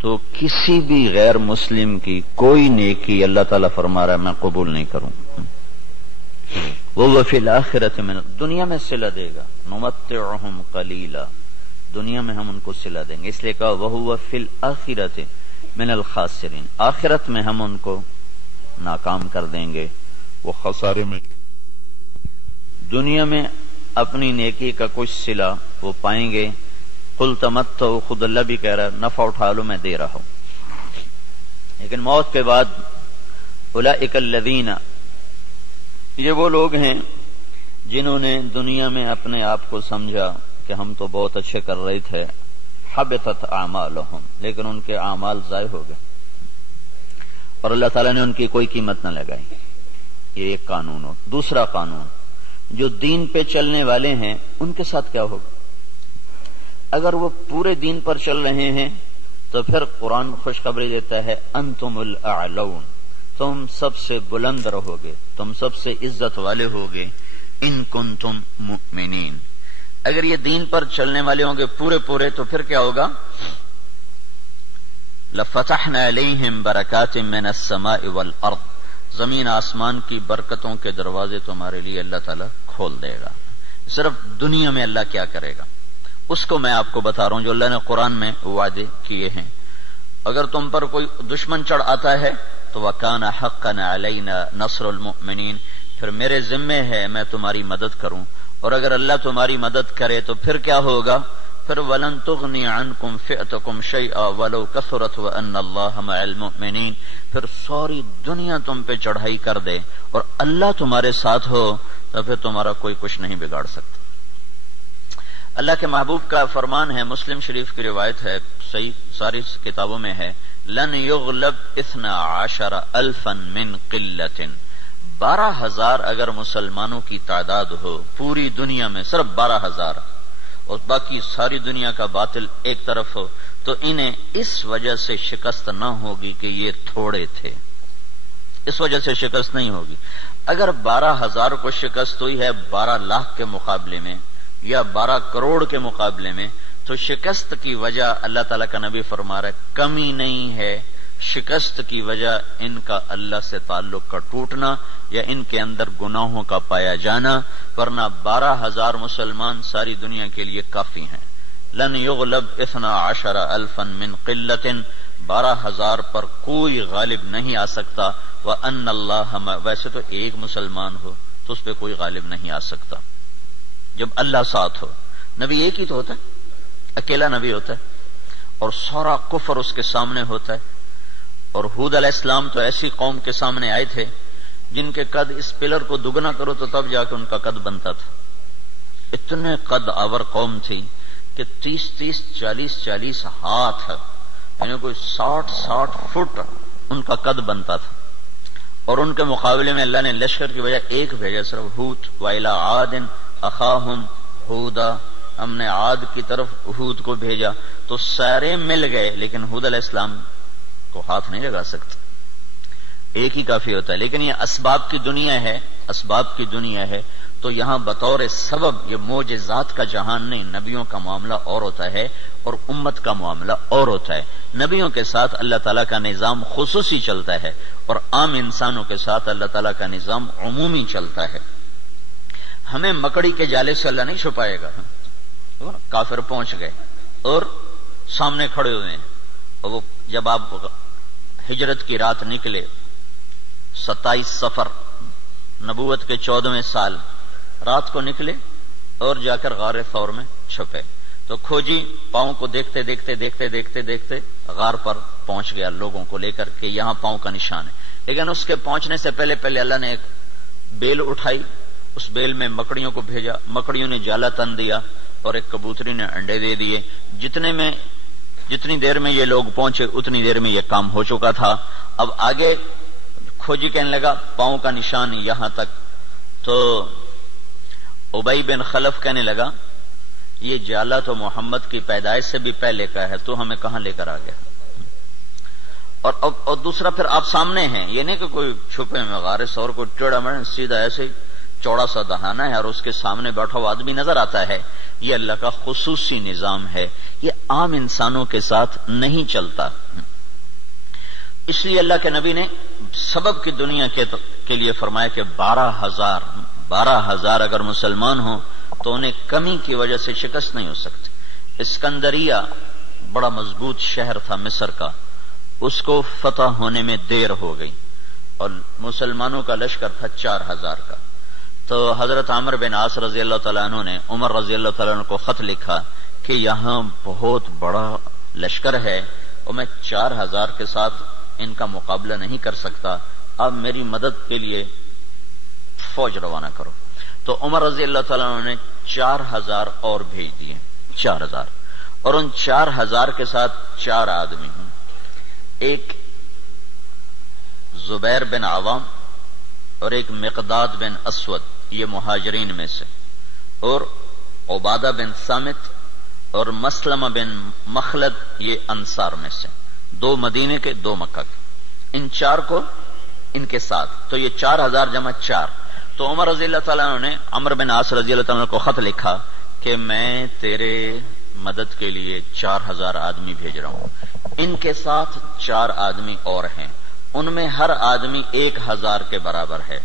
تو کسی بھی غیر مسلم کی کوئی نیکی اللہ تعالیٰ فرما رہا ہے میں قبول نہیں کروں. وہ فی الآخرۃ من، دنیا میں صلہ دے گا. نمتعہم قلیلا، دنیا میں ہم ان کو صلہ دیں گے. اس لیے کہا وہو فی الآخرۃ من الخاسرین، آخرت میں ہم ان کو ناکام کر دیں گے، وہ خسارے میں. دنیا میں اپنی نیکی کا کچھ صلہ وہ پائیں گے. قل تمتعوا، خود اللہ بھی کہہ رہا ہے نفع اٹھا لو میں دے رہا ہوں. لیکن موت کے بعد اولئک الذین، یہ وہ لوگ ہیں جنہوں نے دنیا میں اپنے آپ کو سمجھا کہ ہم تو بہت اچھے کر رہے تھے. حبطت اعمالہم، لیکن ان کے اعمال ضائع ہو گئے اور اللہ تعالیٰ نے ان کی کوئی قیمت نہ لگائی. یہ ایک قانون ہو. دوسرا قانون، جو دین پہ چلنے والے ہیں ان کے ساتھ کیا ہوگا؟ اگر وہ پورے دین پر چل رہے ہیں تو پھر قرآن خوشخبری دیتا ہے انتم الاعلون، تم سب سے بلند رہو گے، تم سب سے عزت والے ہوگے. ان کنتم مؤمنین، اگر یہ دین پر چلنے والے ہوں گے پورے تو پھر کیا ہوگا؟ لفتحنا علیہم برکات من السماء والارض، زمین آسمان کی برکتوں کے دروازے تمہارے لیے اللہ تعالیٰ کھول دے گا. صرف دنیا میں اللہ کیا کرے گا اس کو میں آپ کو بتا رہا ہوں جو اللہ نے قرآن میں وعدے کیے ہیں. اگر تم پر کوئی دشمن چڑھ آتا ہے تو وَكَانَ حَقًّا عَلَيْنَا نَصْرُ الْمُؤْمِنِينَ، پھر میرے ذمے ہے میں تمہاری مدد کروں. اور اگر اللہ تمہاری مدد کرے تو پھر کیا ہوگا؟ پھر وَلَن تُغْنِيَ عَنْكُمْ فِئْتُكُمْ شَيْئًا وَلَوْ كَثُرَتْ وَأَنَّ اللَّهَ مَعَ الْمُؤْمِنِينَ، پھر ساری دنیا تم پہ چڑھائی کر دے اور اللہ تمہارے ساتھ ہو تو پھر تمہارا کوئی کچھ نہیں بگاڑ سکتا. اللہ کے محبوب کا فرمان ہے، مسلم شریف کی روایت ہے، صحیح ساری کتابوں میں ہے، لن یغلب 12,000 من قلت، 12,000 اگر مسلمانوں کی تعداد ہو پوری دنیا میں، صرف 12,000 اور باقی ساری دنیا کا باطل ایک طرف ہو، تو انہیں اس وجہ سے شکست نہ ہوگی کہ یہ تھوڑے تھے، اس وجہ سے شکست نہیں ہوگی. اگر 12,000 کو شکست ہوئی ہے 12 لاکھ کے مقابلے میں یا 12 کروڑ کے مقابلے میں، تو شکست کی وجہ اللہ تعالیٰ کا نبی فرما رہا ہے کمی نہیں ہے، شکست کی وجہ ان کا اللہ سے تعلق کا ٹوٹنا یا ان کے اندر گناہوں کا پایا جانا، ورنہ 12,000 مسلمان ساری دنیا کے لیے کافی ہیں. لن یغلب 12,000 من قلت، 12,000 پر کوئی غالب نہیں آ سکتا. وَأَنَّ اللَّهَ، ویسے تو ایک مسلمان ہو تو اس پہ کوئی غالب نہیں آ سکتا جب اللہ ساتھ ہو. نبی ایک ہی تو ہوتا ہے، اکیلا نبی ہوتا ہے اور سارا کفر اس کے سامنے ہوتا ہے. اور ہود علیہ السلام تو ایسی قوم کے سامنے آئے تھے جن کے قد اس پلر کو دگنا کرو تو تب جا کے ان کا قد بنتا تھا. اتنے قد آور قوم تھی کہ 30 40 ہاتھ، یعنی کوئی 60 فٹ ان کا قد بنتا تھا. اور ان کے مقابلے میں اللہ نے لشکر کی وجہ ایک بھیجا، صرف ہود. وَإِلَىٰ عَادٍ أَخَاهُمْ هُودًا، ہم نے عاد کی طرف ہود کو بھیجا تو سارے مل گئے لیکن ہود علیہ السلام کو ہاتھ نہیں لگا سکتے، ایک ہی کافی ہوتا ہے. لیکن یہ اسباب کی دنیا ہے، اسباب کی دنیا ہے، تو یہاں بطور سبب یہ معجزات کا جہان نہیں، نبیوں کا معاملہ اور ہوتا ہے اور امت کا معاملہ اور ہوتا ہے. نبیوں کے ساتھ اللہ تعالیٰ کا نظام خصوصی چلتا ہے اور عام انسانوں کے ساتھ اللہ تعالیٰ کا نظام عمومی چلتا ہے. ہمیں مکڑی کے جالے سے اللہ نہیں چھپائے گا. کافر پہنچ گئے اور سامنے کھڑے ہوئے ہیں، اور وہ جب آپ ہجرت کی رات نکلے 27 صفر نبوت کے 14ویں سال رات کو نکلے اور جا کر غار ثور میں چھپے تو کھوجی پاؤں کو دیکھتے دیکھتے غار پر پہنچ گیا لوگوں کو لے کر کے یہاں پاؤں کا نشان ہے. لیکن اس کے پہنچنے سے پہلے اللہ نے ایک بیل اٹھائی، اس بیل میں مکڑیوں کو بھیجا، مکڑیوں نے جالا تن دیا اور ایک کبوتری نے انڈے دے دیے. جتنی دیر میں یہ لوگ پہنچے اتنی دیر میں یہ کام ہو چکا تھا. اب آگے کھوجی کہنے لگا پاؤں کا نشان یہاں تک، تو ابی بن خلف کہنے لگا یہ جالا تو محمد کی پیدائش سے بھی پہلے کا ہے، تو ہمیں کہاں لے کر آ گیا. اور دوسرا پھر آپ سامنے ہیں، یہ نہیں کہ کوئی چھپے میں غار ثور کو ٹیڑھا مڑا سیدھا ایسے چوڑا سا دہانا ہے اور اس کے سامنے بیٹھا ہوا آدمی نظر آتا ہے. یہ اللہ کا خصوصی نظام ہے، یہ عام انسانوں کے ساتھ نہیں چلتا. اس لیے اللہ کے نبی نے سبب کی دنیا کے لیے فرمایا کہ 12,000 اگر مسلمان ہوں تو انہیں کمی کی وجہ سے شکست نہیں ہو سکتی۔ اسکندریہ بڑا مضبوط شہر تھا مصر کا، اس کو فتح ہونے میں دیر ہو گئی اور مسلمانوں کا لشکر تھا 4,000 کا۔ تو حضرت عمرو بن عاص رضی اللہ تعالیٰ عنہ نے عمر رضی اللہ تعالیٰ عنہ کو خط لکھا کہ یہاں بہت بڑا لشکر ہے اور میں 4,000 کے ساتھ ان کا مقابلہ نہیں کر سکتا، اب میری مدد کے لیے فوج روانہ کرو۔ تو عمر رضی اللہ تعالیٰ عنہ نے 4,000 اور بھیج دیے، 4,000، اور ان 4,000 کے ساتھ 4 آدمی ہیں، ایک زبیر بن عوام اور ایک مقداد بن اسود، یہ مہاجرین میں سے، اور عبادہ بن صامت اور مسلمہ بن مخلد، یہ انصار میں سے، 2 مدینے کے 2 مکہ کے، ان 4 کو ان کے ساتھ، تو یہ 4,000 جمع 4۔ تو عمر رضی اللہ تعالیٰ عنہ نے عمرو بن عاص رضی اللہ تعالیٰ عنہ کو خط لکھا کہ میں تیرے مدد کے لیے 4,000 آدمی بھیج رہا ہوں، ان کے ساتھ 4 آدمی اور ہیں، ان میں ہر آدمی 1,000 کے برابر ہے،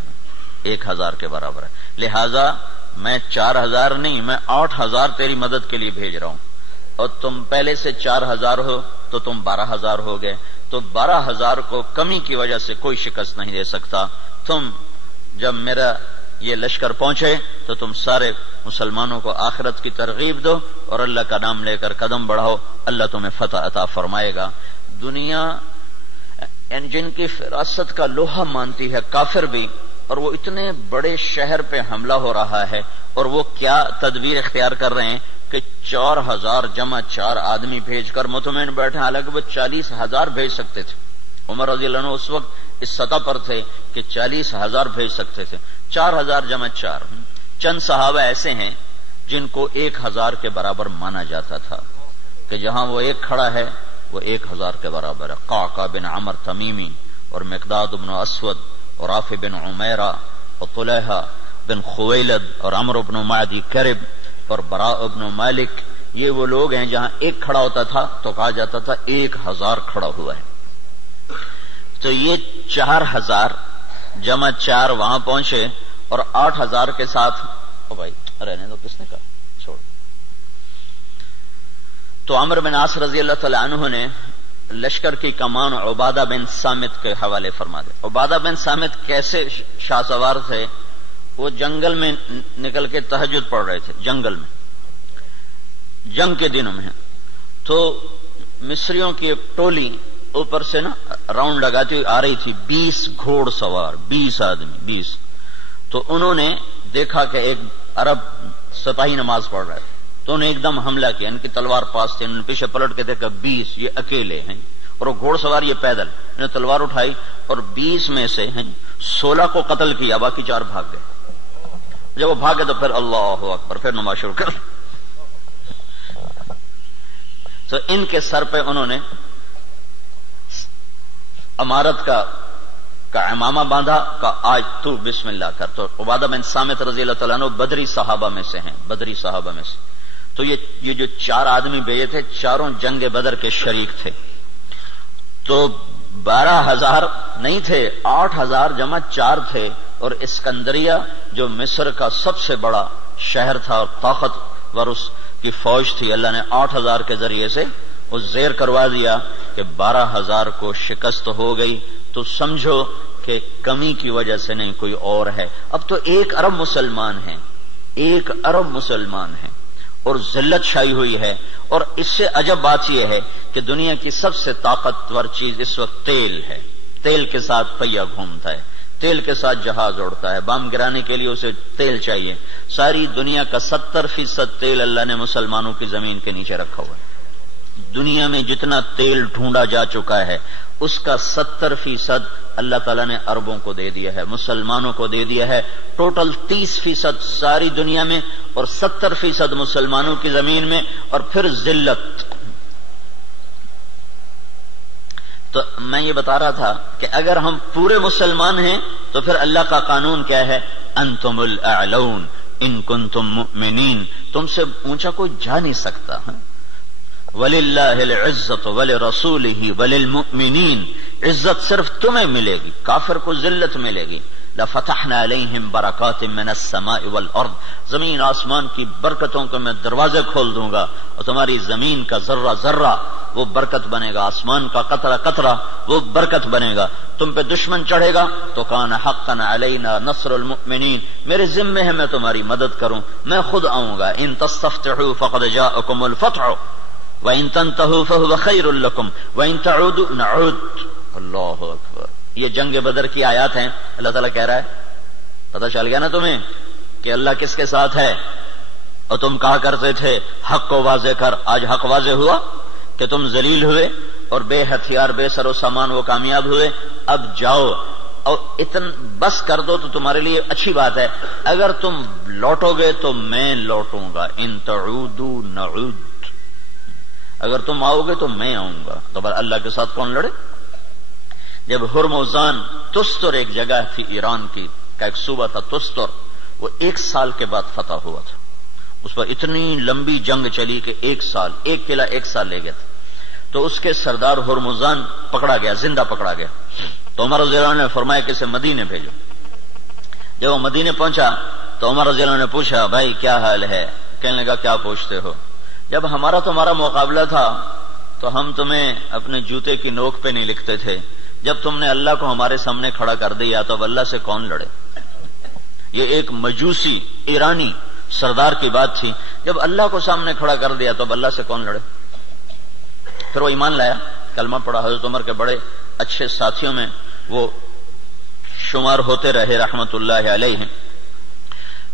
1,000 کے برابر ہے، لہذا میں 4,000 نہیں، میں 8,000 تیری مدد کے لیے بھیج رہا ہوں، اور تم پہلے سے 4,000 ہو تو تم 12,000 ہو گئے، تو 12,000 کو کمی کی وجہ سے کوئی شکست نہیں دے سکتا۔ تم جب میرا یہ لشکر پہنچے تو تم سارے مسلمانوں کو آخرت کی ترغیب دو اور اللہ کا نام لے کر قدم بڑھاؤ، اللہ تمہیں فتح عطا فرمائے گا۔ دنیا جن کی فراست کا لوہا مانتی ہے کافر بھی، اور وہ اتنے بڑے شہر پہ حملہ ہو رہا ہے، اور وہ کیا تدبیر اختیار کر رہے ہیں کہ 4,000 جمع 4 آدمی بھیج کر مطمئن بیٹھے، حالانکہ وہ 40,000 بھیج سکتے تھے۔ عمر رضی اللہ عنہ اس وقت اس سطح پر تھے کہ 40,000 بھیج سکتے تھے، 4,000 جمع 4۔ چند صحابہ ایسے ہیں جن کو 1,000 کے برابر مانا جاتا تھا کہ جہاں وہ ایک کھڑا ہے وہ 1,000 کے برابر ہے، قعقاع بن عمر تمیمی اور مقداد بن اسود اور رافع بن عمیرہ اور طلحہ بن خویلد اور عمرو بن معدی کرب اور براء بن مالک، یہ وہ لوگ ہیں جہاں ایک کھڑا ہوتا تھا تو کہا جاتا تھا 1,000 کھڑا ہوا ہے۔ تو یہ 4,000 جمع 4 وہاں پہنچے اور 8,000 کے ساتھ، او بھائی رہنے دو، کس نے کہا چھوڑ۔ تو عمرو بن عاص رضی اللہ تعالی عنہ نے لشکر کی کمان عبادہ بن صامت کے حوالے فرما دے۔ عبادہ بن صامت کیسے شاہ سوار تھے؟ وہ جنگل میں نکل کے تہجد پڑھ رہے تھے، جنگل میں، جنگ کے دنوں میں، تو مصریوں کی ایک ٹولی اوپر سے نا راؤنڈ لگاتی ہوئی آ رہی تھی، 20 گھوڑ سوار، 20 آدمی، 20۔ تو انہوں نے دیکھا کہ ایک عرب سپاہی نماز پڑھ رہا ہے، تو انہیں ایک دم حملہ کیا، ان کی تلوار پاس تھی، انہوں نے پیچھے پلٹ کے دیکھا 20 یہ اکیلے ہیں، اور وہ گھوڑ سوار یہ پیدل، انہوں نے تلوار اٹھائی اور 20 میں سے 16 کو قتل کیا، باقی 4 بھاگ گئے۔ جب وہ بھاگے تو پھر اللہ اکبر، پھر نماز شروع کر۔ تو ان کے سر پہ انہوں نے امارت کا امامہ باندھا، کا آج تو بسم اللہ کر۔ تو عبادہ بن صامت رضی اللہ تعالیٰ عنہ بدری صحابہ میں سے ہیں، بدری صحابہ میں سے۔ تو یہ جو 4 آدمی بھیجے تھے، چاروں جنگ بدر کے شریک تھے۔ تو 12,000 نہیں تھے، 8,000 جمع 4 تھے، اور اسکندریہ جو مصر کا سب سے بڑا شہر تھا اور طاقتور اس کی فوج تھی، اللہ نے 8,000 کے ذریعے سے وہ زیر کروا دیا کہ 12,000 کو شکست ہو گئی۔ تو سمجھو کہ کمی کی وجہ سے نہیں، کوئی اور ہے۔ اب تو 1 ارب مسلمان ہیں، 1 ارب مسلمان ہیں، اور ذلت چھائی ہوئی ہے۔ اور اس سے عجب بات یہ ہے کہ دنیا کی سب سے طاقتور چیز اس وقت تیل ہے، تیل کے ساتھ پہیہ گھومتا ہے، تیل کے ساتھ جہاز اڑتا ہے، بام گرانے کے لیے اسے تیل چاہیے۔ ساری دنیا کا 70% تیل اللہ نے مسلمانوں کی زمین کے نیچے رکھا ہوا ہے۔ دنیا میں جتنا تیل ڈھونڈا جا چکا ہے اس کا 70% اللہ تعالیٰ نے عربوں کو دے دیا ہے، مسلمانوں کو دے دیا ہے۔ ٹوٹل 30% ساری دنیا میں اور 70% مسلمانوں کی زمین میں، اور پھر ذلت۔ تو میں یہ بتا رہا تھا کہ اگر ہم پورے مسلمان ہیں تو پھر اللہ کا قانون کیا ہے؟ انتم الاعلون ان کنتم مؤمنین، تم سے اونچا کوئی جا نہیں سکتا۔ وَلِلَّهِ الْعِزَّةُ وَلِرَسُولِهِ وَلِلْمُؤْمِنِينَ، عزت صرف تمہیں ملے گی، کافر کو ذلت ملے گی۔ لفتحنا علیہم برکات من السماء والارض، زمین آسمان کی برکتوں کے میں دروازے کھول دوں گا، اور تمہاری زمین کا ذرہ ذرہ وہ برکت بنے گا، آسمان کا قطرہ قطرہ وہ برکت بنے گا۔ تم پہ دشمن چڑھے گا تو کان حقا علینا نصر المؤمنین، میرے ذمے ہے میں تمہاری مدد کروں، میں خود آؤں گا۔ ان تستفتحوا فقد جاءکم الفتح وان تنتهوا فهو خیر لکم وان تعودوا نعود۔ اللہ اکبر، یہ جنگ بدر کی آیات ہیں۔ اللہ تعالیٰ کہہ رہا ہے پتہ چل گیا نا تمہیں کہ اللہ کس کے ساتھ ہے، اور تم کہا کرتے تھے حق کو واضح کر، آج حق واضح ہوا کہ تم ذلیل ہوئے اور بے ہتھیار بے سر و سامان وہ کامیاب ہوئے۔ اب جاؤ اور بس کر دو تو تمہارے لیے اچھی بات ہے، اگر تم لوٹو گے تو میں لوٹوں گا۔ ان تعودوا نعود، اگر تم آؤ گے تو میں آؤں گا۔ تو اللہ کے ساتھ کون لڑے؟ جب ہرمزان، تستر ایک جگہ تھی ایران کی کا ایک صوبہ تھا تستر، وہ 1 سال کے بعد فتح ہوا تھا۔ اس پر اتنی لمبی جنگ چلی کہ 1 سال، ایک قلعہ 1 سال لے گیا تھا۔ تو اس کے سردار ہرمزان پکڑا گیا، زندہ پکڑا گیا۔ تو عمر رضی اللہ عنہ نے فرمایا کہ اسے مدینے بھیجو۔ جب وہ مدینے پہنچا تو عمر رضی اللہ عنہ نے پوچھا بھائی کیا حال ہے؟ کہنے لگا کیا پوچھتے ہو، جب ہمارا تمہارا مقابلہ تھا تو ہم تمہیں اپنے جوتے کی نوک پہ نہیں لکھتے تھے، جب تم نے اللہ کو ہمارے سامنے کھڑا کر دیا تو اب اللہ سے کون لڑے؟ یہ ایک مجوسی ایرانی سردار کی بات تھی، جب اللہ کو سامنے کھڑا کر دیا تو اب اللہ سے کون لڑے؟ پھر وہ ایمان لایا، کلمہ پڑھا، حضرت عمر کے بڑے اچھے ساتھیوں میں وہ شمار ہوتے رہے رحمت اللہ علیہ۔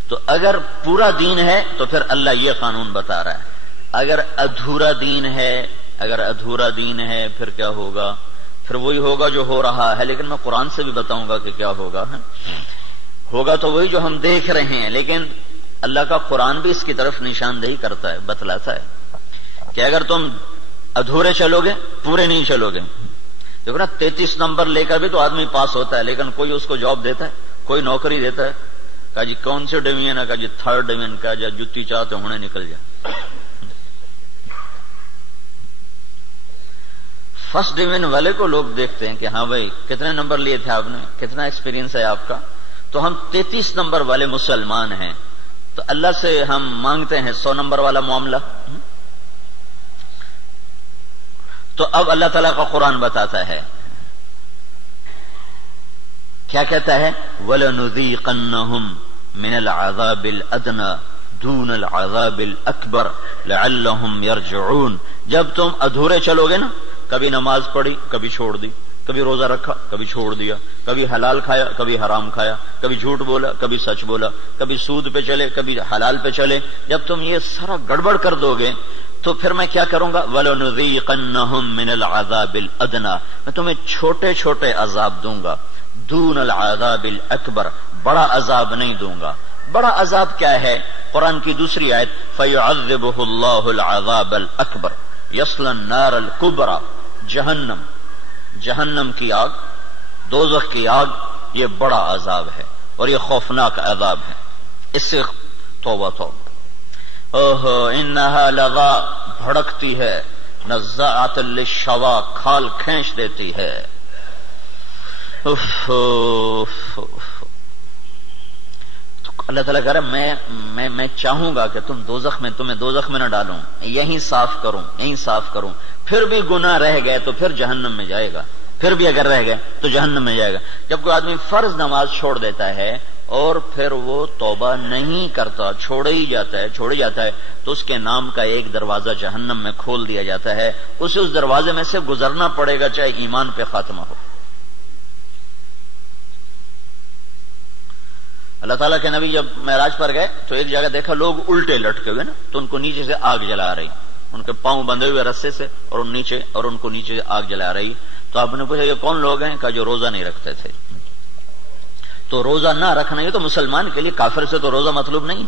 تو اگر پورا دین ہے تو پھر اللہ یہ قانون بتا رہا ہے، اگر ادھورا دین ہے پھر کیا ہوگا؟ پھر وہی ہوگا جو ہو رہا ہے، لیکن میں قرآن سے بھی بتاؤں گا کہ کیا ہوگا۔ ہوگا تو وہی جو ہم دیکھ رہے ہیں، لیکن اللہ کا قرآن بھی اس کی طرف نشاندہی کرتا ہے، بتلاتا ہے کہ اگر تم ادھورے چلو گے، پورے نہیں چلو گے۔ دیکھو نا 33 نمبر لے کر بھی تو آدمی پاس ہوتا ہے، لیکن کوئی اس کو جاب دیتا ہے، کوئی نوکری دیتا ہے، کہا جی کون سے ڈویژن ہے، کہا جی 3rd ڈویژن کا، جا جتی چاہتے ہونے نکل جا۔ فرسٹ ڈویژن والے کو لوگ دیکھتے ہیں کہ ہاں بھائی کتنے نمبر لیے تھے آپ نے، کتنا ایکسپیرینس ہے آپ کا، تو ہم 33 نمبر والے مسلمان ہیں، تو اللہ سے ہم مانگتے ہیں 100 نمبر والا معاملہ۔ تو اب اللہ تعالیٰ کا قرآن بتاتا ہے، کیا کہتا ہے؟ وَلَنُذِيقَنَّهُمْ مِنَ الْعَذَابِ الْأَدْنَى دُونَ الْعَذَابِ الْأَكْبَرِ لَعَلَّهُمْ يَرْجِعُونَ۔ جب تم ادھورے چلو گے نا، کبھی نماز پڑھی کبھی چھوڑ دی، کبھی روزہ رکھا کبھی چھوڑ دیا، کبھی حلال کھایا کبھی حرام کھایا، کبھی جھوٹ بولا کبھی سچ بولا، کبھی سود پہ چلے کبھی حلال پہ چلے، جب تم یہ سارا گڑبڑ کر دو گے تو پھر میں کیا کروں گا؟ وَلَنُذِيقَنَّهُمْ مِنَ الْعَذَابِ الْأَدْنَى، میں تمہیں چھوٹے چھوٹے عذاب دوں گا، دون العذاب الاکبر، بڑا عذاب نہیں دوں گا۔ بڑا عذاب کیا ہے؟ قرآن کی دوسری آیت فَيُعَذِّبُهُ اللَّهُ الْعَذَابَ الْأَكْبَرَ يَصْلَى النَّارَ الْكُبْرَى، جہنم کی آگ، دوزخ کی آگ، یہ بڑا عذاب ہے اور یہ خوفناک عذاب ہے، اس سے توبہ توبہ۔ اوہو انہا لغا، بھڑکتی ہے، نزاعۃ للشوا، کھال کھینچ دیتی ہے۔ اللہ تعالیٰ کہہ رہا ہے میں چاہوں گا کہ تمہیں دوزخ میں نہ ڈالوں، یہیں صاف کروں، پھر بھی گناہ رہ گئے تو پھر جہنم میں جائے گا، پھر بھی اگر رہ گئے تو جہنم میں جائے گا۔ جب کوئی آدمی فرض نماز چھوڑ دیتا ہے اور پھر وہ توبہ نہیں کرتا، چھوڑے ہی جاتا ہے تو اس کے نام کا ایک دروازہ جہنم میں کھول دیا جاتا ہے، اسے اس دروازے میں سے گزرنا پڑے گا چاہے ایمان پہ خاتمہ ہو۔ اللہ تعالیٰ کے نبی جب معراج پر گئے تو ایک جگہ دیکھا لوگ الٹے لٹکے ہوئے نا، تو ان کو نیچے سے آگ جلا رہی، ان کے پاؤں بندھے ہوئے رسے سے اور ان کو نیچے سے آگ جلا رہی۔ تو آپ نے پوچھا یہ کون لوگ ہیں؟ کہا جو روزہ نہیں رکھتے تھے۔ تو روزہ نہ رکھنا یہ تو مسلمان کے لیے، کافر سے تو روزہ مطلوب نہیں۔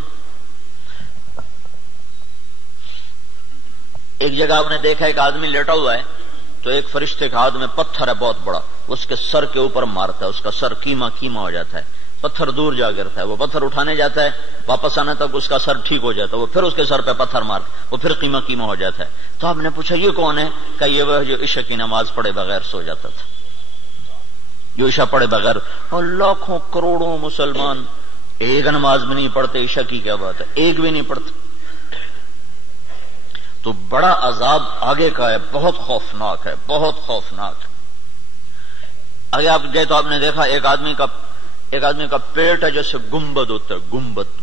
ایک جگہ آپ نے دیکھا ایک آدمی لیٹا ہوا ہے تو ایک فرشتے کا ہاتھ میں پتھر ہے بہت بڑا، اس کے سر کے اوپر مارتا ہے، اس کا سر کیما ہو جاتا ہے، پتھر دور جا گرتا ہے، وہ پتھر اٹھانے جاتا ہے، واپس آنے تک اس کا سر ٹھیک ہو جاتا ہے، وہ پھر اس کے سر پہ پتھر مار، وہ پھر کیما ہو جاتا ہے۔ تو آپ نے پوچھا یہ کون ہے؟ کہ یہ وہ جو عشاء کی نماز پڑھے بغیر سو جاتا تھا۔ جو عشاء پڑھے بغیر، اور لاکھوں کروڑوں مسلمان ایک نماز بھی نہیں پڑھتے، عشاء کی کیا بات ہے، ایک بھی نہیں پڑھتے. تو بڑا عذاب آگے کا ہے، بہت خوفناک ہے، بہت خوفناک ہے. آگے آپ گئے تو آپ نے دیکھا ایک آدمی کا پیٹ ہے جیسے گنبد ہوتا ہے،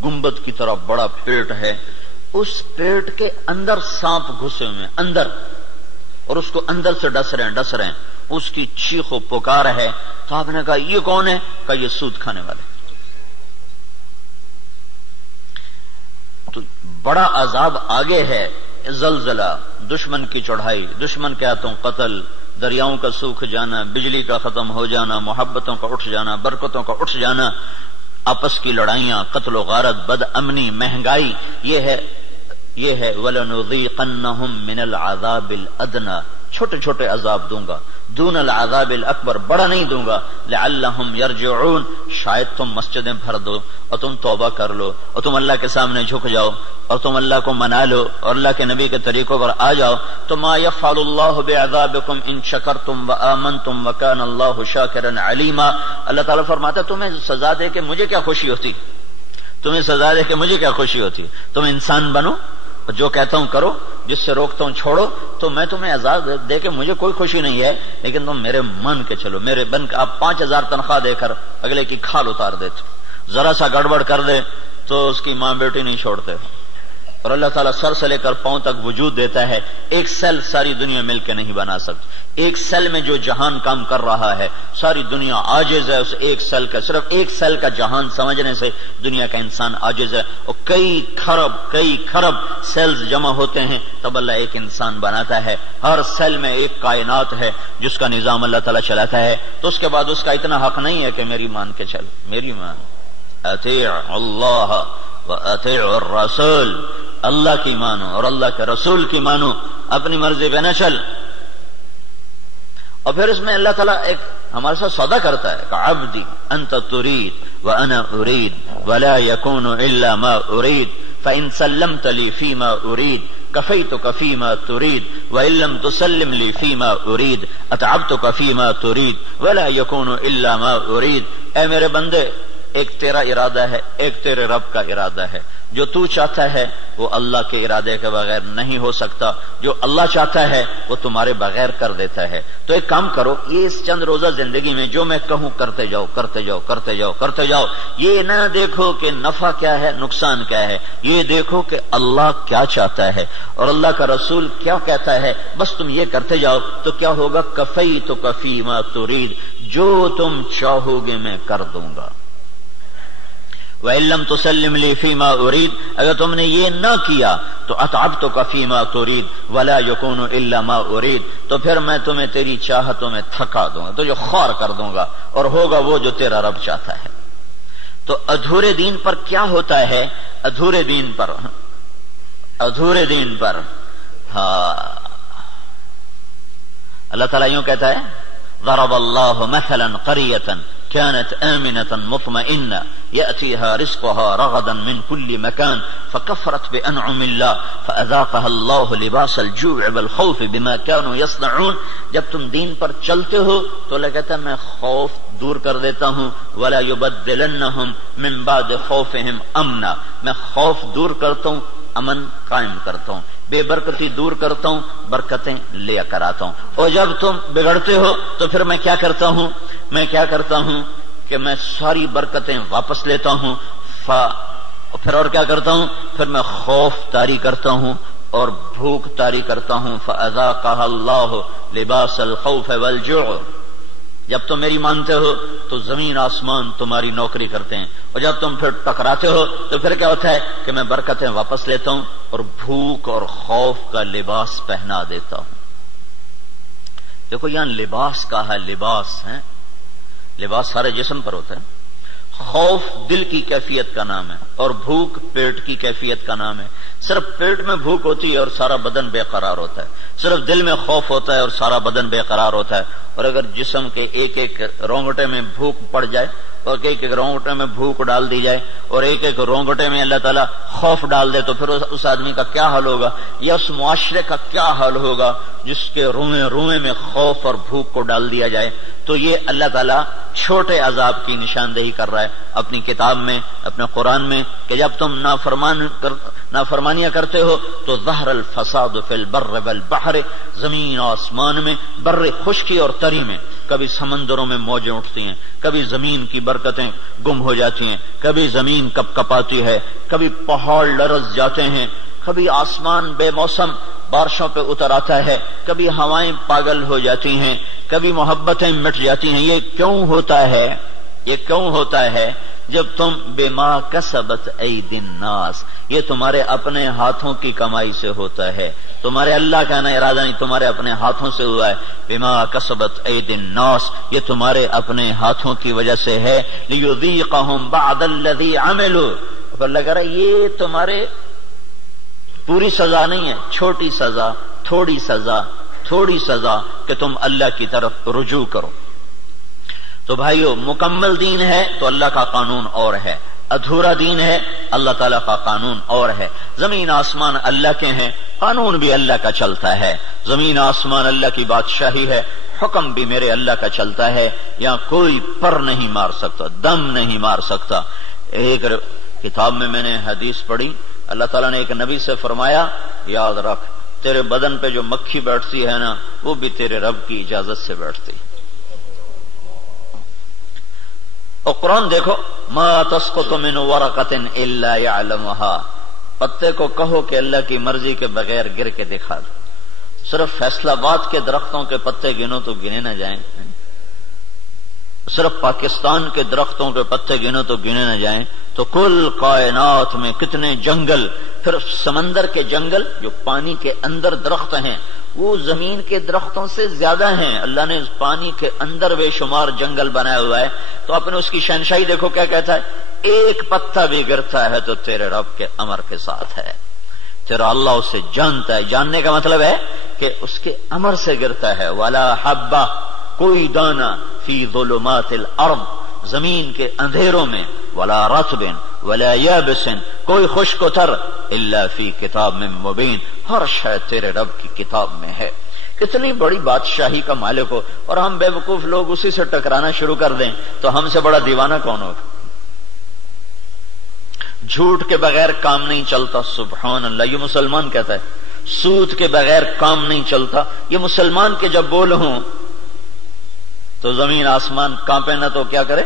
گنبد کی طرح بڑا پیٹ ہے، اس پیٹ کے اندر سانپ گھسے ہوئے ہیں اندر، اور اس کو اندر سے ڈس رہے ہیں، اس کی چیخ و پکار ہے. تو آپ نے کہا یہ کون ہے؟ کہا یہ سود کھانے والے. تو بڑا عذاب آگے ہے، زلزلہ، دشمن کی چڑھائی، دشمن کے ہاتھوں قتل، دریاؤں کا سوکھ جانا، بجلی کا ختم ہو جانا، محبتوں کا اٹھ جانا، برکتوں کا اٹھ جانا، آپس کی لڑائیاں، قتل و غارت، بد امنی، مہنگائی. یہ ہے وَلَنُذِيقَنَّهُم مِّنَ الْعَذَابِ الْأَدْنَىٰ، چھوٹے چھوٹے عذاب دوں گا، دون العذاب الاکبر، بڑا نہیں دوں گا. لعلہم یرجعون، شاید تم مسجدیں بھر دو اور تم توبہ کر لو اور تم اللہ کے سامنے جھک جاؤ اور تم اللہ کو منا لو اور اللہ کے نبی کے طریقوں پر آ جاؤ. تو ما یفعل اللہ بعذابکم ان شکرتم وآمنتم وکان اللہ شاکرا علیما. اللہ تعالیٰ فرماتا ہے تمہیں سزا دے کے مجھے کیا خوشی ہوتی، تمہیں سزا دے کے مجھے کیا خوشی ہوتی. تم انسان بنو، جو کہتا ہوں کرو، جس سے روکتا ہوں چھوڑو، تو میں تمہیں عذاب دے کے مجھے کوئی خوشی نہیں ہے، لیکن تم میرے مان کے چلو، میرے بن کے. آپ 5000 تنخواہ دے کر اگلے کی کھال اتار دیتے، ذرا سا گڑبڑ کر دے تو اس کی ماں بیٹی نہیں چھوڑتے. اور اللہ تعالیٰ سر سے لے کر پاؤں تک وجود دیتا ہے. ایک سیل ساری دنیا مل کے نہیں بنا سکتی. ایک سیل میں جو جہان کام کر رہا ہے ساری دنیا عاجز ہے اس ایک سیل کا. صرف ایک سیل کا جہان سمجھنے سے دنیا کا انسان عاجز ہے. اور کئی خرب سیلز جمع ہوتے ہیں تب اللہ ایک انسان بناتا ہے. ہر سیل میں ایک کائنات ہے جس کا نظام اللہ تعالیٰ چلاتا ہے. تو اس کے بعد اس کا اتنا حق نہیں ہے کہ میری مان کے چل، میری مان. اطیع اللہ واطیع الرسول، اللہ کی مانو اور اللہ کے رسول کی مانو، اپنی مرضی پہ نہ چل. اور پھر اس میں اللہ تعالیٰ ایک ہمارے ساتھ سودا کرتا ہے کہ عبدی انت ترید وانا ارید ولا يكون الا ما ارید فان سلمت لي فيما ارید كفيتك فيما تريد وان لم تسلم لي فيما ارید اتعبتك فيما تريد ولا يكون الا ما ارید. اے میرے بندے، ایک تیرا ارادہ ہے، ایک تیرے رب کا ارادہ ہے. جو تو چاہتا ہے وہ اللہ کے ارادے کے بغیر نہیں ہو سکتا، جو اللہ چاہتا ہے وہ تمہارے بغیر کر دیتا ہے. تو ایک کام کرو، یہ اس چند روزہ زندگی میں جو میں کہوں کرتے جاؤ کرتے جاؤ کرتے جاؤ کرتے جاؤ. یہ نہ دیکھو کہ نفع کیا ہے نقصان کیا ہے، یہ دیکھو کہ اللہ کیا چاہتا ہے اور اللہ کا رسول کیا کہتا ہے. بس تم یہ کرتے جاؤ تو کیا ہوگا، کفیتک فیما ترید، جو تم چاہو گے میں کر دوں گا. وَإِن لَّمْ تُسَلِّمْ لِي فِيمَا أُرِيدُ، اگر تم نے یہ نہ کیا تو أَتْعَبْتُكَ فِيمَا تُرِيدُ وَلَا يَكُونُ إِلَّا مَا أُرِيدُ، تو پھر میں تمہیں تیری چاہتوں میں تھکا دوں گا، تو جو خوار کر دوں گا اور ہوگا وہ جو تیرا رب چاہتا ہے. تو ادھورے دین پر کیا ہوتا ہے، ادھورے دین پر ہاں اللہ تعالیٰ یوں کہتا ہے ضرب اللہ مثلا قریة كانت آمنة مطمئنة يأتيها رزقها رغدا من كل مكان فكفرت بأنعم الله فأذاقها الله لباس الجوع والخوف بما كانوا يصنعون. جب تم دین پر چلتے ہو تو اللہ کہتا ہے میں خوف دور کر دیتا ہوں، ولا يبدلنهم من بعد خوفهم امنا، میں خوف دور کرتا ہوں، امن قائم کرتا ہوں، بے برکتی دور کرتا ہوں، برکتیں لے کر آتا ہوں. اور جب تم بگڑتے ہو تو پھر میں کیا کرتا ہوں کہ میں ساری برکتیں واپس لیتا ہوں. پھر اور کیا کرتا ہوں، پھر میں خوف طاری کرتا ہوں اور بھوک طاری کرتا ہوں. فَأَذَاقَهَا اللَّهُ لِبَاسَ الْخَوْفِ وَالْجُوعِ. جب تم میری مانتے ہو تو زمین آسمان تمہاری نوکری کرتے ہیں، اور جب تم پھر ٹکراتے ہو تو پھر کیا ہوتا ہے کہ میں برکتیں واپس لیتا ہوں اور بھوک اور خوف کا لباس پہنا دیتا ہوں. دیکھو یہاں لباس کا ہے، لباس ہے، لباس سارے جسم پر ہوتا ہے. خوف دل کی کیفیت کا نام ہے اور بھوک پیٹ کی کیفیت کا نام ہے. صرف پیٹ میں بھوک ہوتی ہے اور سارا بدن بے قرار ہوتا ہے، صرف دل میں خوف ہوتا ہے اور سارا بدن بے قرار ہوتا ہے. اور اگر جسم کے ایک ایک رونگٹے میں بھوک پڑ جائے اور ایک ایک رونگٹے میں بھوک ڈال دی جائے اور ایک ایک رونگٹے میں اللہ تعالیٰ خوف ڈال دے تو پھر اس آدمی کا کیا حال ہوگا، یا اس معاشرے کا کیا حال ہوگا جس کے روئیں روئیں میں خوف اور بھوک کو ڈال دیا جائے۔ تو یہ اللہ تعالیٰ چھوٹے عذاب کی نشاندہی کر رہا ہے اپنی کتاب میں، اپنے قرآن میں، کہ جب تم نافرمانیاں کرتے ہو تو ظہر الفساد فی البر والبحر، زمین و آسمان میں، بر خشکی اور تری میں، کبھی سمندروں میں موجیں اٹھتی ہیں، کبھی زمین کی برکتیں گم ہو جاتی ہیں، کبھی زمین کپ کپاتی ہے، کبھی پہاڑ لرز جاتے ہیں، کبھی آسمان بے موسم بارشوں پہ اتر آتا ہے، کبھی ہوائیں پاگل ہو جاتی ہیں، کبھی محبتیں مٹ جاتی ہیں۔ یہ کیوں ہوتا ہے؟ یہ کیوں ہوتا ہے؟ جب تم بما کسبت ایدی الناس، یہ تمہارے اپنے ہاتھوں کی کمائی سے ہوتا ہے، تمہارے اللہ کا نہ ارادہ نہیں، تمہارے اپنے ہاتھوں سے ہوا ہے۔ بما کسبت ایدی الناس، یہ تمہارے اپنے ہاتھوں کی وجہ سے ہے۔ لیذیقہم بعد الذی عملوا، اللہ کہہ رہا ہے یہ تمہارے پوری سزا نہیں ہے، چھوٹی سزا، تھوڑی سزا، تھوڑی سزا کہ تم اللہ کی طرف رجوع کرو۔ تو بھائیو، مکمل دین ہے تو اللہ کا قانون اور ہے، ادھورا دین ہے اللہ تعالیٰ کا قانون اور ہے۔ زمین آسمان اللہ کے ہیں، قانون بھی اللہ کا چلتا ہے، زمین آسمان اللہ کی بادشاہی ہے، حکم بھی میرے اللہ کا چلتا ہے، یہاں کوئی پر نہیں مار سکتا، دم نہیں مار سکتا۔ ایک کتاب میں نے حدیث پڑھی، اللہ تعالیٰ نے ایک نبی سے فرمایا، یاد رکھ تیرے بدن پہ جو مکھی بیٹھتی ہے نا، وہ بھی تیرے رب کی اجازت سے بیٹھتی۔ اور قرآن دیکھو، ما تسقط من ورقۃ الا يعلمها، پتے کو کہو کہ اللہ کی مرضی کے بغیر گر کے دکھا دو۔ صرف فیصلہ آباد کے درختوں کے پتے گنو تو گنے نہ جائیں، صرف پاکستان کے درختوں کے پتے گنو تو گنے نہ جائیں، تو کل کائنات میں کتنے جنگل، پھر سمندر کے جنگل جو پانی کے اندر درخت ہیں وہ زمین کے درختوں سے زیادہ ہیں۔ اللہ نے پانی کے اندر بے شمار جنگل بنایا ہوا ہے۔ تو آپ نے اس کی شہنشاہی دیکھو کیا کہتا ہے، ایک پتا بھی گرتا ہے تو تیرے رب کے امر کے ساتھ ہے، تیرا اللہ اسے جانتا ہے۔ جاننے کا مطلب ہے کہ اس کے امر سے گرتا ہے۔ ولا حبہ، کوئی دانہ، فی ظلمات الارض، زمین کے اندھیروں میں، ولا رطب ولا یابس، کوئی خشک و تر، الا فی کتاب میں مبین، ہر شے تیرے رب کی کتاب میں ہے۔ کتنی بڑی بادشاہی کا مالک ہو، اور ہم بے وقوف لوگ اسی سے ٹکرانا شروع کر دیں تو ہم سے بڑا دیوانہ کون ہوگا؟ جھوٹ کے بغیر کام نہیں چلتا، سبحان اللہ، یہ مسلمان کہتا ہے۔ سود کے بغیر کام نہیں چلتا، یہ مسلمان کے جب بول ہوں تو زمین آسمان کانپے نہ تو کیا کرے؟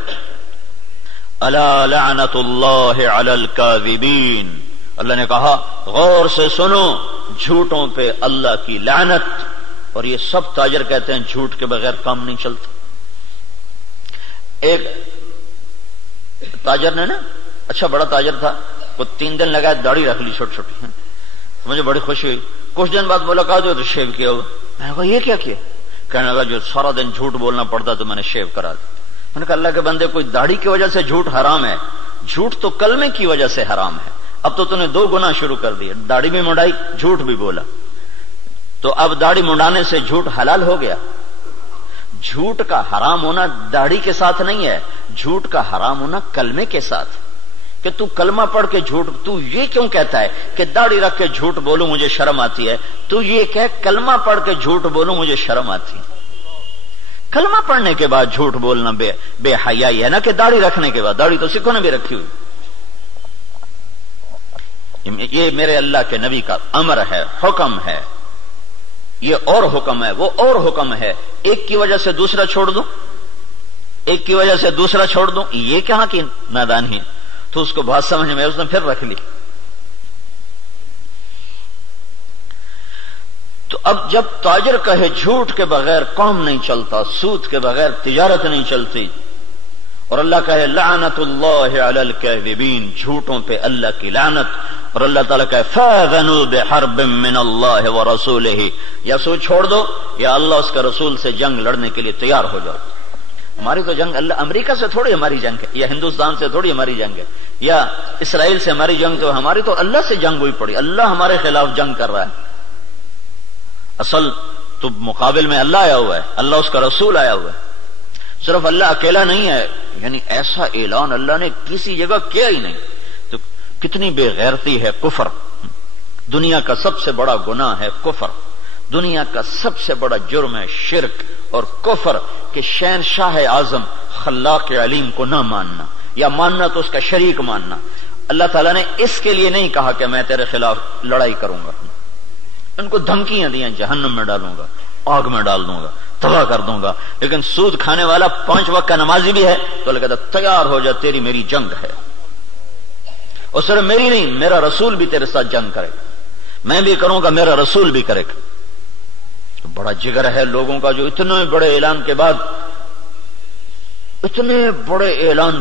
الا لعنت اللہ علی الکاذبین، اللہ نے کہا غور سے سنو، جھوٹوں پہ اللہ کی لعنت۔ اور یہ سب تاجر کہتے ہیں جھوٹ کے بغیر کام نہیں چلتا۔ ایک تاجر نے نا، اچھا بڑا تاجر تھا، وہ 3 دن لگا داڑھی رکھ لی چھوٹی چھوٹی، مجھے بڑی خوشی ہوئی۔ کچھ دن بعد ملاقات ہوئی تو شیو کیا ہوا۔ میں نے کہا یہ کیا کیا؟ کہنے لگا جو سارا دن جھوٹ بولنا پڑتا تو میں نے شیو کرا دیا۔ میں نے کہا اللہ کے بندے، کوئی داڑھی کی وجہ سے جھوٹ حرام ہے؟ جھوٹ تو کلمے کی وجہ سے حرام ہے۔ اب تو نے 2 گناہ شروع کر دیے، داڑھی بھی منڈائی، جھوٹ بھی بولا، تو اب داڑھی منڈانے سے جھوٹ حلال ہو گیا۔ جھوٹ کا حرام ہونا داڑھی کے ساتھ نہیں ہے، جھوٹ کا حرام ہونا کلمے کے ساتھ، کہ تو کلمہ پڑھ کے جھوٹ، تو یہ کیوں کہتا ہے کہ داڑھی رکھ کے جھوٹ بولوں مجھے شرم آتی ہے؟ تو یہ کہ کلمہ پڑھ کے جھوٹ بولوں مجھے شرم آتی ہے۔ کلمہ پڑھنے کے بعد جھوٹ بولنا بے حیائی ہے نا، کہ داڑھی رکھنے کے بعد۔ داڑھی تو سکھوں نے بھی رکھی ہوئی۔ یہ میرے اللہ کے نبی کا امر ہے، حکم ہے، یہ اور حکم ہے، وہ اور حکم ہے۔ ایک کی وجہ سے دوسرا چھوڑ دوں، ایک کی وجہ سے دوسرا چھوڑ دوں، یہ کہاں کی نادانی ہے؟ تو اس کو بات سمجھ میں اس نے پھر رکھ لی۔ تو اب جب تاجر کہے جھوٹ کے بغیر کام نہیں چلتا، سود کے بغیر تجارت نہیں چلتی، اور اللہ کہے لعنت اللہ علی الکاذبین، جھوٹوں پہ اللہ کی لعنت، اور اللہ تعالیٰ کہے فاذنوا بحرب من اللہ ورسولہ، یا سود چھوڑ دو یا اللہ اس کے رسول سے جنگ لڑنے کے لیے تیار ہو جاؤ۔ ہماری تو جنگ اللہ، امریکہ سے تھوڑی ہماری جنگ ہے، یا ہندوستان سے تھوڑی ہماری جنگ ہے، یا اسرائیل سے ہماری جنگ، تو ہماری تو اللہ سے جنگ ہوئی پڑی، اللہ ہمارے خلاف جنگ کر رہا ہے۔ اصل تو مقابل میں اللہ آیا ہوا ہے، اللہ اس کا رسول آیا ہوا ہے۔ صرف اللہ اکیلا نہیں ہے، یعنی ایسا اعلان اللہ نے کسی جگہ کیا ہی نہیں. تو کتنی بے غیرتی ہے کفر. دنیا کا سب سے بڑا گناہ ہے کفر. دنیا کا سب سے بڑا جرم ہے شرک اور کفر، کہ شہنشاہ اعظم خلاق علیم کو نہ ماننا، یا ماننا تو اس کا شریک ماننا. اللہ تعالیٰ نے اس کے لیے نہیں کہا کہ میں تیرے خلاف لڑائی کروں گا. ان کو دھمکیاں دیں جہنم میں ڈالوں گا، آگ میں ڈال دوں گا، تباہ کر دوں گا. لیکن سود کھانے والا 5 وقت کا نمازی بھی ہے تو اللہ کہتا تیار ہو جا، تیری میری جنگ ہے. اور صرف میری نہیں، میرا رسول بھی تیرے ساتھ جنگ کرے گا. میں بھی کروں گا، میرا رسول بھی کرے گا. تو بڑا جگر ہے لوگوں کا جو اتنے بڑے اعلان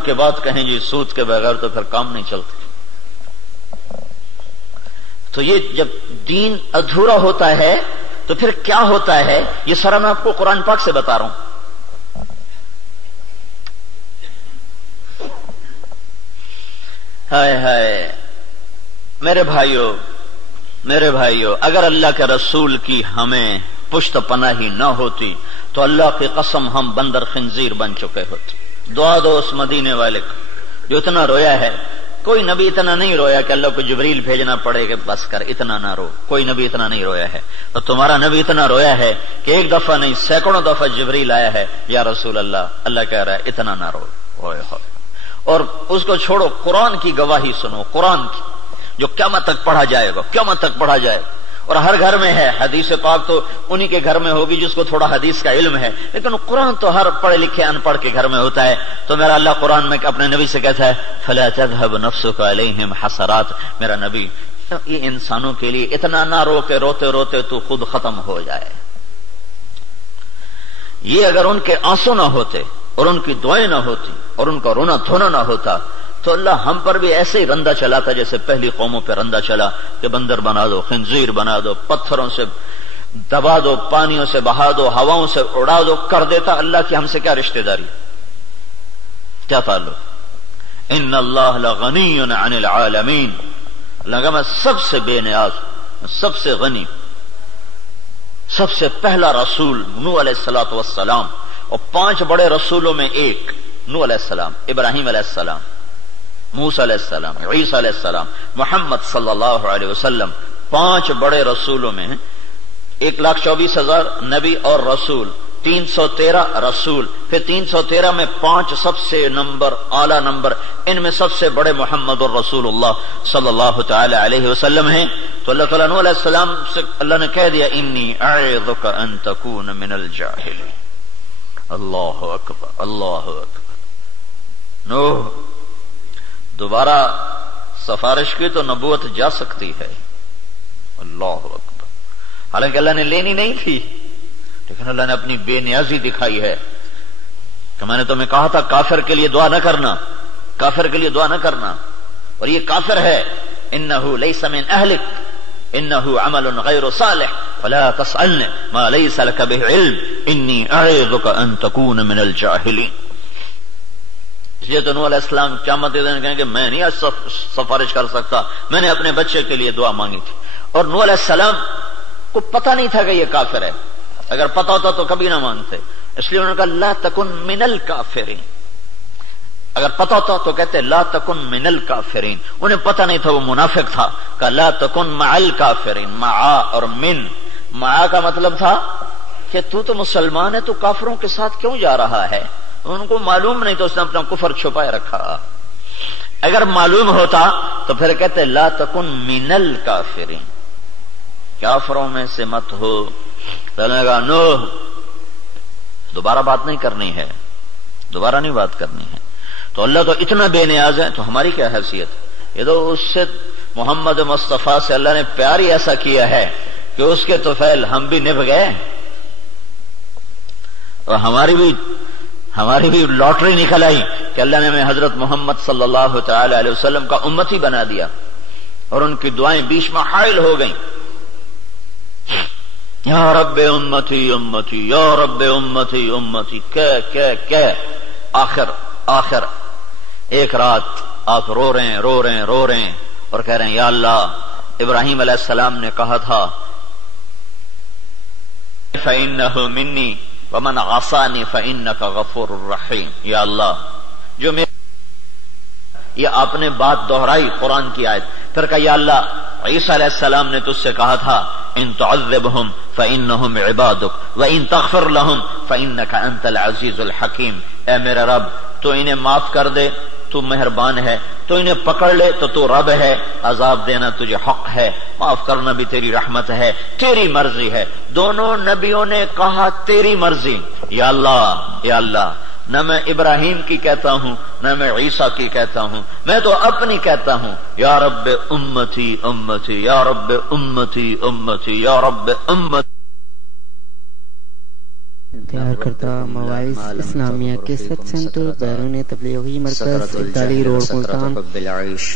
کے بعد کہیں جی سود کے بغیر تو پھر کام نہیں چلتا. تو یہ جب دین ادھورا ہوتا ہے تو پھر کیا ہوتا ہے، یہ سارا میں آپ کو قرآن پاک سے بتا رہا ہوں. ہائے ہائے میرے بھائیو، اگر اللہ کے رسول کی ہمیں پشت پناہی نہ ہوتی تو اللہ کی قسم ہم بندر خنزیر بن چکے ہوتے. دعا دو اس مدینے والے کو جو اتنا رویا ہے. کوئی نبی اتنا نہیں رویا کہ اللہ کو جبریل بھیجنا پڑے کہ بس کر اتنا نہ رو. کوئی نبی اتنا نہیں رویا ہے. اور تمہارا نبی اتنا رویا ہے کہ ایک دفعہ نہیں سینکڑوں دفعہ جبریل آیا ہے، یا رسول اللہ کہہ رہا ہے اتنا نہ رو. اور اس کو چھوڑو، قرآن کی گواہی سنو، قرآن کی جو قیامت تک پڑھا جائے گا. اور ہر گھر میں ہے. حدیث پاک تو انہی کے گھر میں ہوگی جس کو تھوڑا حدیث کا علم ہے، لیکن قرآن تو ہر پڑھے لکھے ان پڑھ کے گھر میں ہوتا ہے. تو میرا اللہ قرآن میں اپنے نبی سے کہتا ہے فَلَا تَذْهَبْ نَفْسُكَ عَلَيْهِمْ حَسَرَاتٍ. میرا نبی یہ انسانوں کے لیے اتنا نہ رو کہ روتے روتے تو خود ختم ہو جائے. یہ اگر ان کے آنسو نہ ہوتے اور ان کی دعائیں نہ ہوتی اور ان کا رونا دھونا نہ ہوتا تو اللہ ہم پر بھی ایسے ہی رندہ چلاتا جیسے پہلی قوموں پہ رندہ چلا کہ بندر بنا دو، خنزیر بنا دو، پتھروں سے دبا دو، پانیوں سے بہا دو، ہواؤں سے اڑا دو، کر دیتا. اللہ کی ہم سے کیا رشتہ داری، کیا تعلق. ان اللہ لغنی عن العالمین. اللہ کا میں سب سے بے نیاز، سب سے غنی. سب سے پہلا رسول نوح علیہ الصلوۃ والسلام، اور 5 بڑے رسولوں میں ایک نوح علیہ السلام، ابراہیم علیہ السلام، موسیٰ علیہ السلام، عیسیٰ علیہ السلام، محمد صلی اللہ علیہ وسلم. 5 بڑے رسولوں میں 1,24,000 نبی اور رسول، 313 رسول. پھر 313 میں 5 سب سے اعلی نمبر، ان میں سب سے بڑے محمد الرسول اللہ صلی اللہ تعالی علیہ وسلم ہیں. تو اللہ تعالیٰ نوح علیہ السلام سے اللہ نے کہہ دیا انی اعظک ان تکون من الجاہلین. اللہ اکبر، اللہ اکبر. نوح دوبارہ سفارش کی تو نبوت جا سکتی ہے. اللہ اکبر. حالانکہ اللہ نے لینی نہیں تھی، لیکن اللہ نے اپنی بے نیازی دکھائی ہے کہ میں نے تمہیں کہا تھا کافر کے لیے دعا نہ کرنا، کافر کے لیے دعا نہ کرنا. اور یہ کافر ہے. انہ لیس من اہلک انہ عمل غیر صالح فلا تسألنی ما لیس لک بہ علم انی اعظک ان تکون من الجاہلین. اس لیے تو نوح علیہ السلام قیامت کے دن کہیں کہ میں نہیں آج سفارش کر سکتا، میں نے اپنے بچے کے لیے دعا مانگی تھی. اور نوح علیہ السلام کو پتہ نہیں تھا کہ یہ کافر ہے. اگر پتہ ہوتا تو کبھی نہ مانگتے. اس لیے انہوں نے کہا لا تکن من الکافرین. اگر پتہ ہوتا تو کہتے لا تکن من الکافرین. انہیں پتہ نہیں تھا، وہ منافق تھا. کہا لا تکن مع الکافرین. مع اور من، مع کا مطلب تھا کہ تو مسلمان ہے، تو کافروں کے ساتھ کیوں جا رہا ہے. ان کو معلوم نہیں تو اس نے اپنا کفر چھپائے رکھا. اگر معلوم ہوتا تو پھر کہتے لا تکن من الکافرین، کافروں میں سے مت ہو. تو نے کہا نوح دوبارہ بات نہیں کرنی ہے، دوبارہ نہیں بات کرنی ہے. تو اللہ تو اتنا بے نیاز ہے، تو ہماری کیا حیثیت. یہ تو اس سے محمد مصطفیٰ سے اللہ نے پیار ہی ایسا کیا ہے کہ اس کے طفیل ہم بھی نبھ گئے، اور ہماری بھی لاٹری نکل آئی کہ اللہ نے ہمیں حضرت محمد صلی اللہ تعالی علیہ وسلم کا امتی بنا دیا، اور ان کی دعائیں بیچ میں حائل ہو گئیں. یا رب امتی امتی، یا رب امتی امتی، کہ آخر ایک رات آپ رو رہے ہیں اور کہہ رہے ہیں یا اللہ، ابراہیم علیہ السلام نے کہا تھا فَإِنَّهُ مِنِّي ومن عصانی فإنک غفور الرحیم. یا اللہ جو یہ آپ نے بات دہرائی قرآن کی آیت، پھر کہا یا اللہ عیسیٰ علیہ السلام نے تجھ سے کہا تھا ان تعذبہم فإنہم عبادک وإن تغفر لہم فإنک انت العزیز الحکیم. اے میرے رب تو انہیں معاف کر دے، تو مہربان ہے، تو انہیں پکڑ لے تو رب ہے، عذاب دینا تجھے حق ہے، معاف کرنا بھی تیری رحمت ہے، تیری مرضی ہے. دونوں نبیوں نے کہا تیری مرضی. یا اللہ نہ میں ابراہیم کی کہتا ہوں نہ میں عیسیٰ کی کہتا ہوں، میں تو اپنی کہتا ہوں یا رب امتی امتی یا رب امتی امتی یا رب امتی. تیار کردہ مواعظ اسلامیہ کیسٹ سینٹر بیرون تبلیغی مرکز ابدالی روڈ ملتان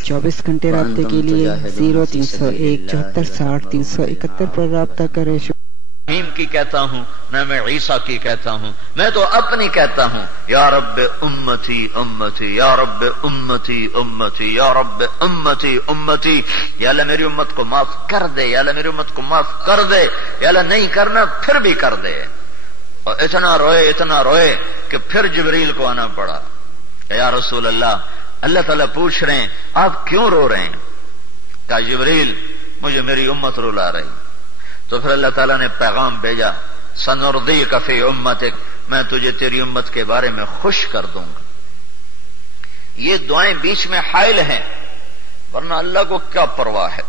24 گھنٹے رابطے کے لیے 0301 74 60 371 پر رابطہ کریں. ابراہیم کی کہتا ہوں نہ میں عیسیٰ کی کہتا ہوں، میں تو اپنی کہتا ہوں یا رب امتی امتی یا رب امتی امتی یا رب امتی امتی. یا اللہ میری امت کو معاف کر دے، یا اللہ میری امت کو معاف کر دے، یا اللہ نہیں کرنا پھر بھی کر دے. اور اتنا روئے کہ پھر جبریل کو آنا پڑا. یا رسول اللہ تعالیٰ پوچھ رہے ہیں آپ کیوں رو رہے ہیں؟ کہا جبریل مجھے میری امت رلا رہی. تو پھر اللہ تعالیٰ نے پیغام بھیجا سنردیک فی امتک، میں تجھے تیری امت کے بارے میں خوش کر دوں گا. یہ دعائیں بیچ میں حائل ہیں، ورنہ اللہ کو کیا پرواہ ہے.